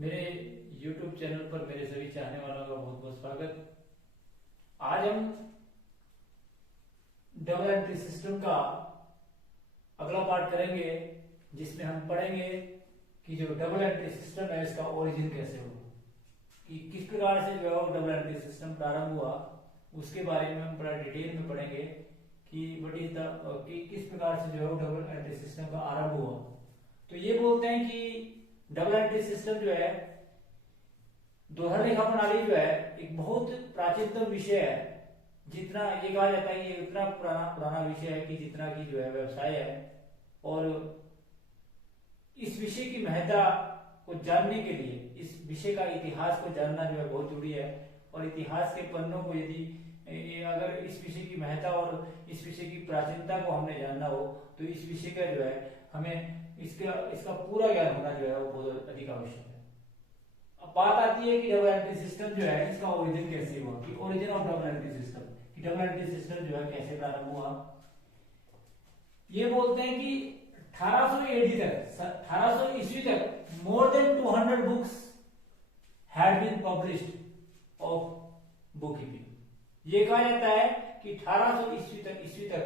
मेरे YouTube channel पर मेरे सभी चाहने वालों का बहुत बहुत स्वागत। आज हम डबल एंट्री सिस्टम का अगला पार्ट करेंगे, जिसमें हम पढ़ेंगे कि जो डबल एंट्री सिस्टम है इसका ओरिजिन कैसे हुआ, कि किस प्रकार से जो है डबल एंट्री सिस्टम प्रारंभ हुआ, उसके बारे में हम पूरा डिटेल में पढ़ेंगे कि किस प्रकार से जो है डबल एंट्री सिस्टम का आरंभ हुआ। तो ये बोलते हैं कि डबल एंट्री सिस्टम जो है, दोहरा लेखा प्रणाली जो है एक बहुत प्राचीनतम विषय है। जितना ये कहा जाता है कि उतना पुराना विषय है कि जितना की जो है व्यवसाय है, और इस विषय की महत्ता को जानने के लिए इस विषय का इतिहास को जानना जो है बहुत जरूरी है। और इतिहास के पन्नों को अगर इस विषय की महत्ता और इस विषय की प्राचीनता को हमने जानना हो, तो इस विषय का जो है हमें इसका पूरा ज्ञान होना जो है वो बहुत अधिक आवश्यक है। अब बात आती है कि डबल एंट्री सिस्टम जो है इसका ओरिजिन कैसे हुआ, कि origin of double entry system, कि डबल एंट्री सिस्टम जो है कैसे प्रारंभ हुआ। ये बोलते हैं कि 1800 एडी तक, 1800 ईस्वी तक more than 200 books had been published of book keeping. ये कहा जाता है कि 1800 ईस्वी तक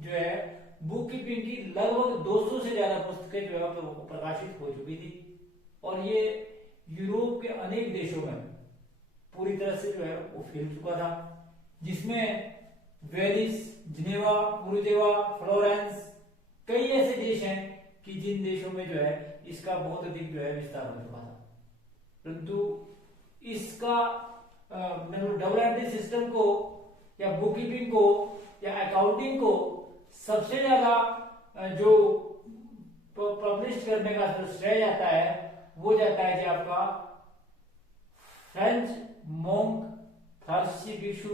जो है बुक कीपिंग की लगभग 200 से ज्यादा पुस्तकें जो है प्रकाशित हो चुकी थी, और ये यूरोप के अनेक देशों में पूरी तरह से जो है वो फैल चुका था, जिसमें वेनिस, जिनेवा, पुरुजेवा, फ्लोरेंस, कई ऐसे देश हैं कि जिन देशों में जो है इसका बहुत अधिक जो है विस्तार हो चुका था। परंतु इसका डबल एंट्री सिस्टम को या बुक कीपिंग को या अकाउंटिंग को सबसे ज्यादा जो पब्लिश करने का जो श्रेय जाता है वो जाता है जो आपका फ्रेंच मोंक, फारसी भिक्षु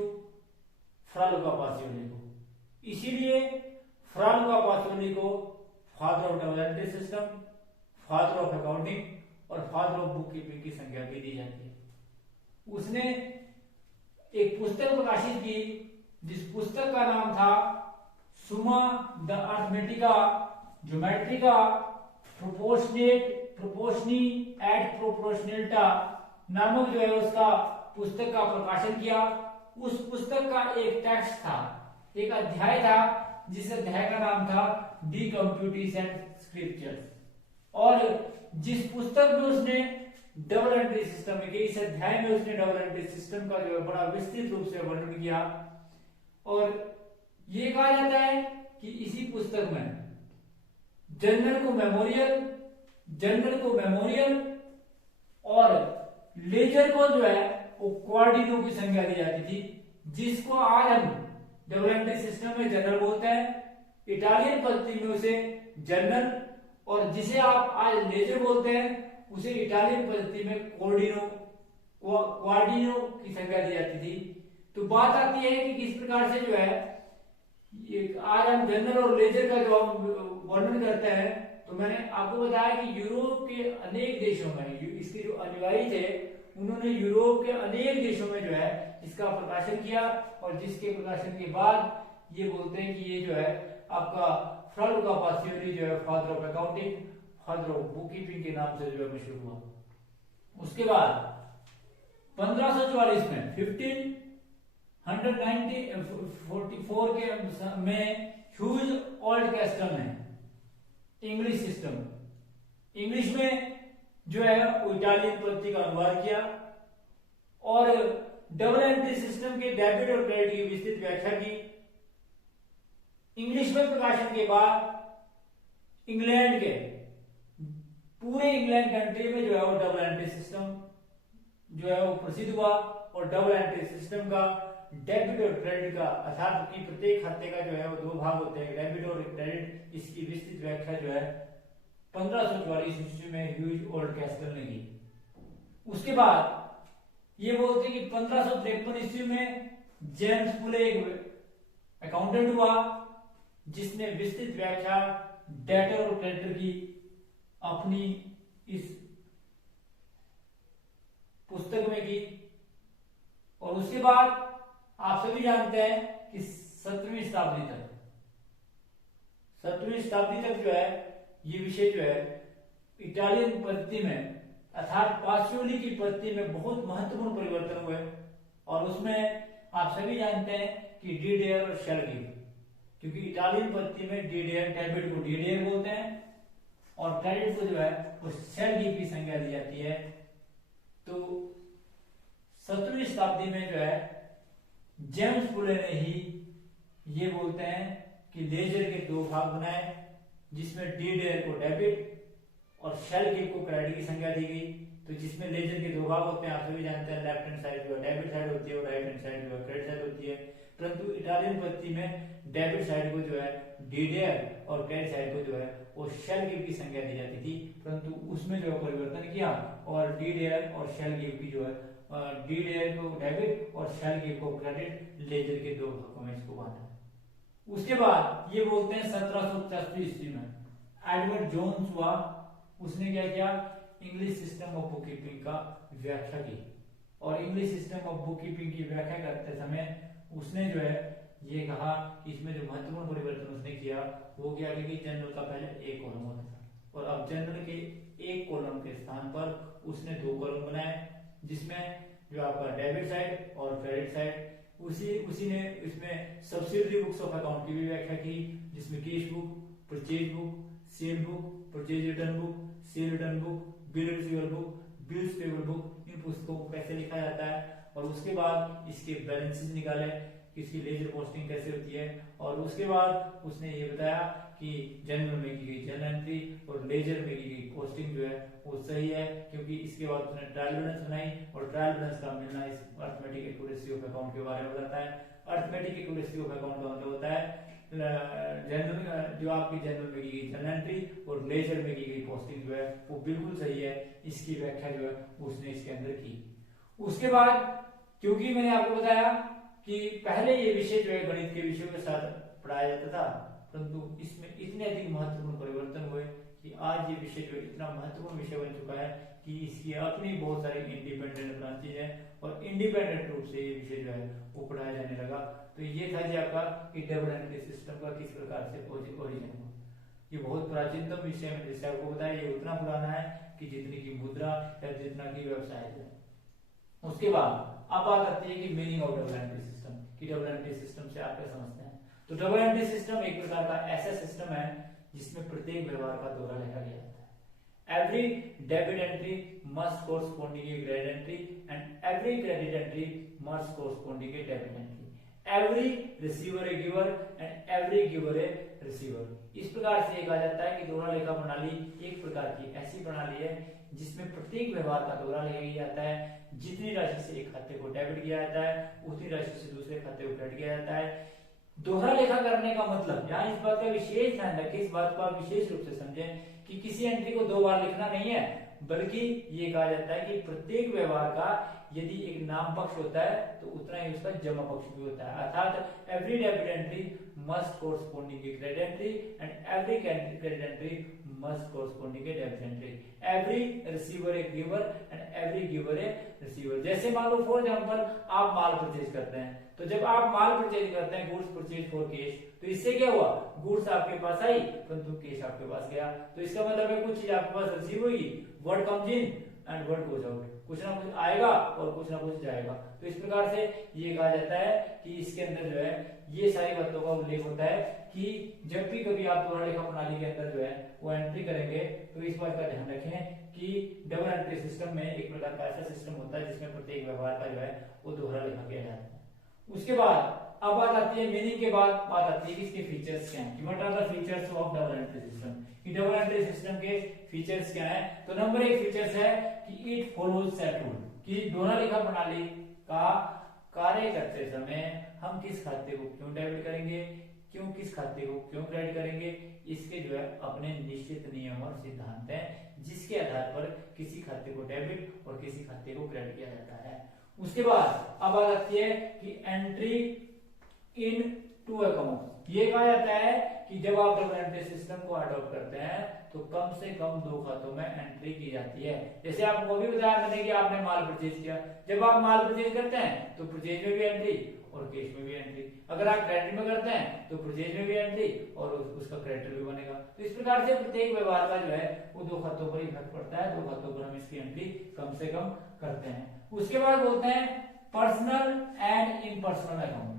फ्रा लुका पासियोली को। इसीलिए फ्रा लुका पासियोली को father of double entry system, father of accounting और फादर ऑफ बुक कीपिंग की संज्ञा भी दी जाती है। उसने एक पुस्तक प्रकाशित की जिस पुस्तक का नाम था सुमा द अर्थमेटिका ज्योमेट्रिका प्रोपोर्शनी एट प्रोपोर्शनलिटा नामक जो है उसका पुस्तक का प्रकाशन किया। उस पुस्तक का एक टेक्स्ट था, एक अध्याय था, जिस अध्याय का नाम था डी कंप्यूटिस एंड स्क्रिप्चर्स। और जिस पुस्तक में उसने डबल एंट्री सिस्टम के इस अध्याय में उसने डबल एंट्री सिस्टम का जो है बड़ा विस्तृत रूप से वर्णन किया। और ये कहा जाता है कि इसी पुस्तक में जनरल को मेमोरियल और लेजर को जो है वो क्वार्टिनो की संज्ञा दी जाती थी, जिसको आज हम डबल एंट्री सिस्टम में जनरल बोलते हैं, इटालियन पद्धति में उसे जनरल, और जिसे आप आज लेजर बोलते हैं उसे इटालियन पद्धति में क्वार्टिनो की संज्ञा दी जाती थी। तो बात आती है कि किस प्रकार से जो है आज हम जनरल और लेजर का जो वर्णन करते हैं। तो मैंने आपको बताया कि यूरोप के अनेक देशों में इसके जो अनुयायी थे उन्होंने यूरोप के अनेक देशों में जो है इसका प्रकाशन किया, और जिसके प्रकाशन के बाद ये बोलते हैं कि ये जो है आपका फ्रा लुका पासियोली जो है father of accounting, father of book keeping के नाम से जो है मशहूर हुआ। उसके बाद 1544 में 1544 के में ह्यूज ओल्ड कैस्टल ने इंग्लिश सिस्टम इंग्लिश में जो है वो इटालियन पद्धति का अनुवाद किया, और डबल एंट्री सिस्टम के डेबिट और क्रेडिट की विस्तृत व्याख्या की। इंग्लिश में प्रकाशन के बाद इंग्लैंड के पूरे इंग्लैंड कंट्री में जो है वो डबल एंट्री सिस्टम जो है वो प्रसिद्ध हुआ, और डबल एंट्री सिस्टम का डेबिट और क्रेडिट का अर्थात कि प्रत्येक खाते का जो है वो दो भाग होते हैं, डेबिट और क्रेडिट, इसकी विस्तृत व्याख्या जो है 1544 ईस्वी में ह्यूज ओल्ड कैस्टल ने की। उसके बाद ये बोलते हैं कि 1553 ईस्वी में जेम्स पुले एक अकाउंटेंट हुआ, जिसने विस्तृत व्याख्या डेटर और क्रेडिटर की अपनी इस पुस्तक में की। और उसके बाद आप सभी जानते हैं कि 17वीं शताब्दी तक जो है ये विषय जो है इटालियन पद्धति में अर्थात पासियोली की पद्धति में बहुत महत्वपूर्ण परिवर्तन हुए और उसमें आप सभी जानते हैं कि डी डेयर और शेल गिव, क्योंकि इटालियन पद्धति में डी डेयर डेबिट को डी डेयर बोलते हैं और क्रेडिट को जो है वो शेल गिव की संज्ञा दी जाती है। तो 17वीं शताब्दी में जो है जेम्स बुले ने ही ये बोलते हैं कि लेजर के दो भाग बनाए, जिसमें डी डेयर को डेबिट और शेल गिव को क्रेडिट की संज्ञा दी गई। तो जिसमें लेजर के दो भाग होते हैं, आप सभी जानते हैं, लेफ्ट हैंड साइड जो है डेबिट साइड होती है और राइट हैंड साइड जो है क्रेडिट साइड होती है। परंतु इटालियन पद्धति में डेबिट साइड को जो है डी डेयर और क्रेडिट साइड को जो है वो शेल गिव की संज्ञा दी जाती थी, परंतु उसमें जो है परिवर्तन किया और डी डेयर और शेल गिव की जो है डी डेयर को डेबिट और शेल गिव को क्रेडिट लेजर के दो भागों में इसको बांटा। उसके बाद ये बोलते हैं 1785 ईस्वी में एडवर्ड जोन्स हुआ, उसने क्या किया, English system of book keeping का व्याख्या की और English system of book keeping की व्याख्या करते समय उसने जो है ये कहा कि इसमें जो महत्वपूर्ण परिवर्तन उसने किया वो क्या कि जनरल का पहले एक कॉलम होता था और अब जनरल के एक कॉलम के स्थान पर उसने दो कॉलम बनाए, जिसमें जो आपका डेबिट साइड और क्रेडिट साइड, उसी ने इसमें सब्सिडरी बुक्स ऑफ अकाउंट की भी व्याख्या की, जिसमें cash book, purchase book, sale book, purchase return book, sale return book, bill receiver book, bills payable book, इन पुस्तकों को कैसे लिखा जाता है और उसके बाद इसके बैलेंसेस निकाले, इसकी लेजर पोस्टिंग कैसे होती है और उसके बाद उसने ये बताया कि जनरल में की गई जर्नल एंट्री और लेजर में की गई पोस्टिंग जो है वो सही है, क्योंकि इसके बाद उसने ट्रायल बैलेंस बनाई और ट्रायल बैलेंस का मिलना इस अर्थमेटिक एक्यूरेसी ऑफ अकाउंट के बारे में बताता है। अर्थमेटिक एक्यूरेसी ऑफ अकाउंट का मतलब होता है जनरल जो आपकी जनरल में की गई जर्नल एंट्री और लेजर में की गई पोस्टिंग जो है वो बिल्कुल सही है, इसकी व्याख्या जो है उसने इसके अंदर की। उसके बाद क्योंकि मैंने आपको बताया कि पहले ये विषय जो है गणित के विषयों के साथ पढ़ाया जाता था, परंतु इसमें इतने अधिक महत्वपूर्ण परिवर्तन हुए कि आज ये विषय जो इतना महत्वपूर्ण विषय बन चुका है कि इसकी अपनी बहुत सारी इंडिपेंडेंट ब्रांचेज है और इंडिपेंडेंट रूप से ये विषय जो है वो पढ़ाया जाने लगा। तो ये था जी आपका कि डबल एंट्री सिस्टम का किस प्रकार से ओरिजिन हुआ। ये बहुत प्राचीनतम विषय में जैसे आपको बताया ये उतना पुराना है कि जितनी की मुद्रा या जितना की व्यवसाय है। उसके बाद अब बात आती है कि meaning of double entry system, कि डबल एंट्री सिस्टम से आप क्या समझते हैं। तो डबल एंट्री सिस्टम एक प्रकार का ऐसा सिस्टम है जिसमें प्रत्येक व्यवहार का दौरा लिखा गया है। Every debit entry must corresponding a credit entry and every credit entry must corresponding a debit entry. Every receiver a giver and every giver a receiver. इस प्रकार से कहा जाता है कि दोहरा लेखा प्रणाली एक प्रकार की ऐसी प्रणाली है जिसमें प्रत्येक व्यवहार का दौरा लिया जाता है। जितनी राशि से एक खाते को डेबिट किया जाता है उतनी राशि से दूसरे खाते को क्रेडिट किया जाता है। दोहरा लेखा करने का मतलब, यहाँ इस बात का विशेष ध्यान रखें, इस बात को आप विशेष रूप से समझें कि किसी एंट्री को दो बार लिखना नहीं है, बल्कि ये कहा जाता है कि प्रत्येक व्यवहार का यदि एक नाम पक्ष होता है तो उतना ही उसका जमा पक्ष भी होता है। अर्थात every debit entry must corresponding to credit entry and every credit entry must corresponding to debit entry. Every receiver a giver and every giver a receiver. जैसे मान लो फॉर एग्जांपल आप माल परचेज करते हैं, तो जब आप माल परचेज करते हैं गुड्स परचेज फॉर कैश, तो इससे क्या हुआ, गुड्स आपके पास आई परंतु कैश आपके पास गया। तो इसका मतलब है कुछ चीज आपके पास रिसीव होगी, word comes in and word goes out, कुछ ना कुछ आएगा और कुछ ना कुछ जाएगा। तो इस प्रकार से ये कहा जाता है कि इसके अंदर जो है ये सारी बातों का उल्लेख होता है कि जब भी कभी आप दोहरा लेखा प्रणाली के अंदर जो है वो एंट्री करेंगे तो इस बात का ध्यान रखें कि डबल एंट्री सिस्टम में एक प्रकार का ऐसा सिस्टम होता है जिसमें प्रत्येक व्यवहार का जो है वो दोहरा लेखा किया जाता है। उसके बाद अब बात आती है मीनिंग के बाद बात आती है कि इसके फीचर्स क्या हैं, what are the features of double entry system. कि डबल एंट्री सिस्टम के फीचर्स क्या हैं। तो नंबर एक फीचर्स है कि इट फॉलोज सेट रूल, कि दोहरा लेखा प्रणाली का कार्य करते समय हम किस खाते को क्यों डेबिट करेंगे, क्यों किस खाते को क्यों क्रेडिट करेंगे, इसके जो है अपने निश्चित नियम और सिद्धांत हैं जिसके आधार पर किसी खाते को डेबिट और किसी खाते को क्रेडिट किया जाता है। उसके बाद अब बात आती है कि एंट्री इन टू अकाउंट। ये कहा जाता है कि जब आप डबल एंट्री सिस्टम को अडॉप्ट करते हैं तो कम से कम दो खातों में एंट्री की जाती है। जैसे आपको भी बताया मैंने कि आपने माल परचेज किया, जब आप माल परचेज करते हैं तो परचेज में भी एंट्री और कैश में भी एंट्री। अगर आप क्रेडिट में करते हैं तो परचेज में भी एंट्री और उसका क्रेडिटर भी बनेगा। तो इस प्रकार से प्रत्येक व्यवहार का जो है वो दो खातों पर इफेक्ट पड़ता है, दो खातों पर हम इसकी एंट्री कम से कम करते हैं। उसके बाद बोलते हैं पर्सनल एंड इम्पर्सनल अकाउंट।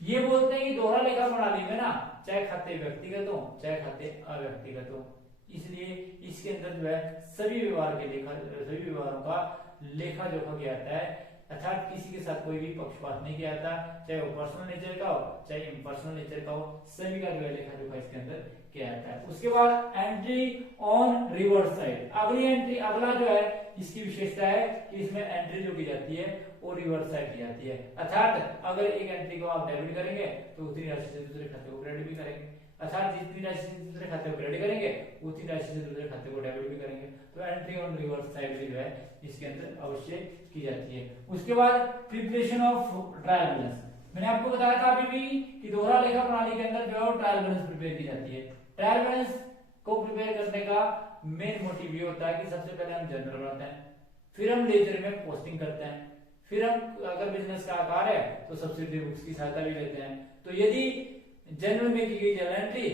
ये बोलते हैं कि दोहरा लेखा प्रणाली में ना चाहे खाते व्यक्तिगत हो चाहे खाते अव्यक्तिगत हो, इसलिए इसके अंदर जो है सभी व्यवहारों का लेखा जोखा किया जाता है, अर्थात किसी के साथ कोई भी पक्षपात नहीं किया जाता, चाहे वो पर्सनल नेचर का हो चाहे इम्पर्सनल नेचर का हो, सभी का जो है लेखा जोखा इसके अंदर किया जाता है। उसके बाद एंट्री ऑन रिवर्स साइड, अगला जो है इसकी विशेषता है कि इसमें एंट्री जो की जाती है वो रिवर्स साइड की जाती है, अर्थात अगर एक एंट्री को आप डेबिट करेंगे तो उतनी राशि से दूसरे खाते को क्रेडिट भी करेंगे, अर्थात जितनी राशि से दूसरे खाते को क्रेडिट करेंगे उतनी राशि से दूसरे खाते को डेबिट भी करेंगे। तो एंट्री ऑन रिवर्स साइड भी जो है इसके अंदर अवश्य की जाती है। उसके बाद प्रिपरेशन ऑफ ट्रायल बैलेंस, मैंने आपको बताया था अभी भी कि दोहरा लेखा प्रणाली के अंदर जो है ट्रायल बैलेंस प्रिपेयर की जाती है। ट्रायल बैलेंस को प्रिपेयर करने का मेन मोटिव ये होता है कि सबसे पहले हम जनरल बनाते हैं, फिर हम लेजर में पोस्टिंग करते हैं, फिर हम अगर बिजनेस का आकार है तो सब्सिडी बुक्स की सहायता भी लेते हैं। तो यदि जनरल में की गई जर्नल एंट्री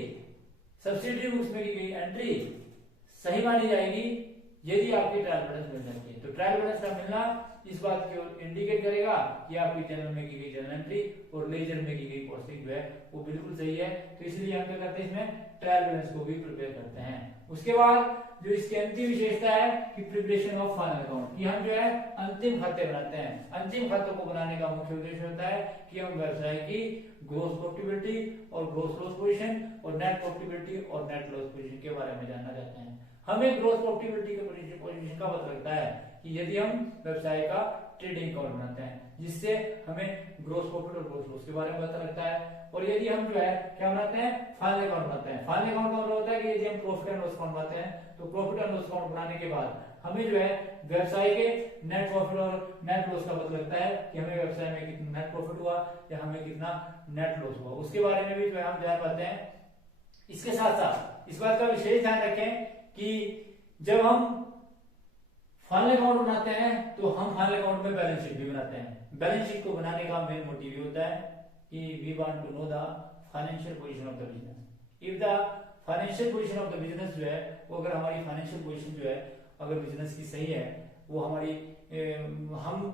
सब्सिडी बुक्स में की गई एंट्री सही मानी जाएगी यदि आपकी ट्रायल बैलेंस मिल जाती है। तो ट्रायल बैलेंस का मिलना इस बात की ओर इंडिकेट करेगा कि आपकी जनरल में की गई जर्नल एंट्री और लेजर में की गई पोस्टिंग जो है वो बिल्कुल सही है। तो इसलिए हम क्या करते हैं इसमें ट्रायल बैलेंस को भी प्रिपेयर करते हैं। उसके बाद जो इसकी अंतिम विशेषता है कि प्रिपरेशन ऑफ फाइनल अकाउंट, कि हम जो है अंतिम खाते बनाते हैं। अंतिम खातों को बनाने का मुख्य उद्देश्य होता है कि हम व्यवसाय की ग्रोस प्रॉफिटेबिलिटी और ग्रोस लॉस पोजीशन और नेट प्रॉफिटेबिलिटी और नेट लॉस पोजीशन के बारे में जानना चाहते हैं। हमें ग्रोस प्रॉफिटेबिलिटी के पोजीशन का पता लगता है कि यदि हम व्यवसाय का ट्रेडिंग अकाउंट बनाते हैं जिससे हमें ग्रोस प्रॉफिट और ग्रोस लॉस के बारे में पता लगता है। और यदि हम जो है क्या बनाते हैं फाइनल अकाउंट बनाते हैं। फाइनल अकाउंट का मतलब होता है कि यदि हम प्रॉफिट एंड लॉस अकाउंट बनाते हैं तो प्रॉफिट एंड लॉस अकाउंट बनाने के बाद हमें जो है व्यवसाय के नेट प्रॉफिट और नेट लॉस का पता लगता है कि हमें व्यवसाय में कितना नेट प्रॉफिट हुआ या हमें कितना नेट लॉस हुआ, उसके बारे में भी जो है हम जान पाते हैं। इसके साथ साथ इस बात का विशेष ध्यान रखें कि जब हम फाइनल अकाउंट बनाते हैं तो हम फाइनल अकाउंट में बैलेंस शीट भी बनाते हैं। बैलेंस शीट को बनाने का मेन मोटिव ये होता है कि we want to know the financial position of the business. If the financial position of the business जो है वो अगर हमारी फाइनेंशियल पोजीशन जो है अगर बिजनेस की सही है वो हमारी हम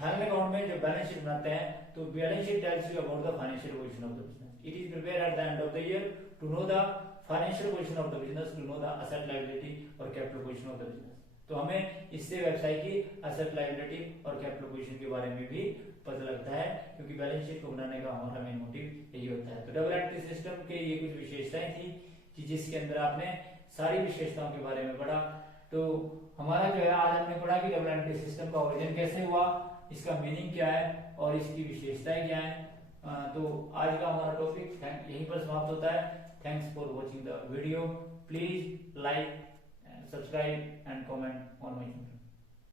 फाइनल अकाउंट में जो बैलेंस शीट बनाते हैं तो balance sheet tells you about the financial position of the business. It is prepared at the end of the year to know the financial position of the business, to know the asset liability और capital position of the business. तो हमें इससे व्यवसाय की asset liability और capital position के बारे में भी पता लगता है, क्योंकि बैलेंस शीट को बनाने का हमारा मेन मोटिव यही होता है। तो डबल एंट्री सिस्टम के ये कुछ विशेषताएं थी कि जिसके अंदर आपने सारी विशेषताओं के बारे में पढ़ा। तो हमारा जो है आज हमने पढ़ा कि डबल एंट्री सिस्टम का ओरिजिन कैसे हुआ, इसका मीनिंग क्या है और इसकी विशेषताएं क्या है। तो आज का हमारा टॉपिक यहीं पर समाप्त होता है। Thanks for watching the video. Please like, subscribe and comment on my channel.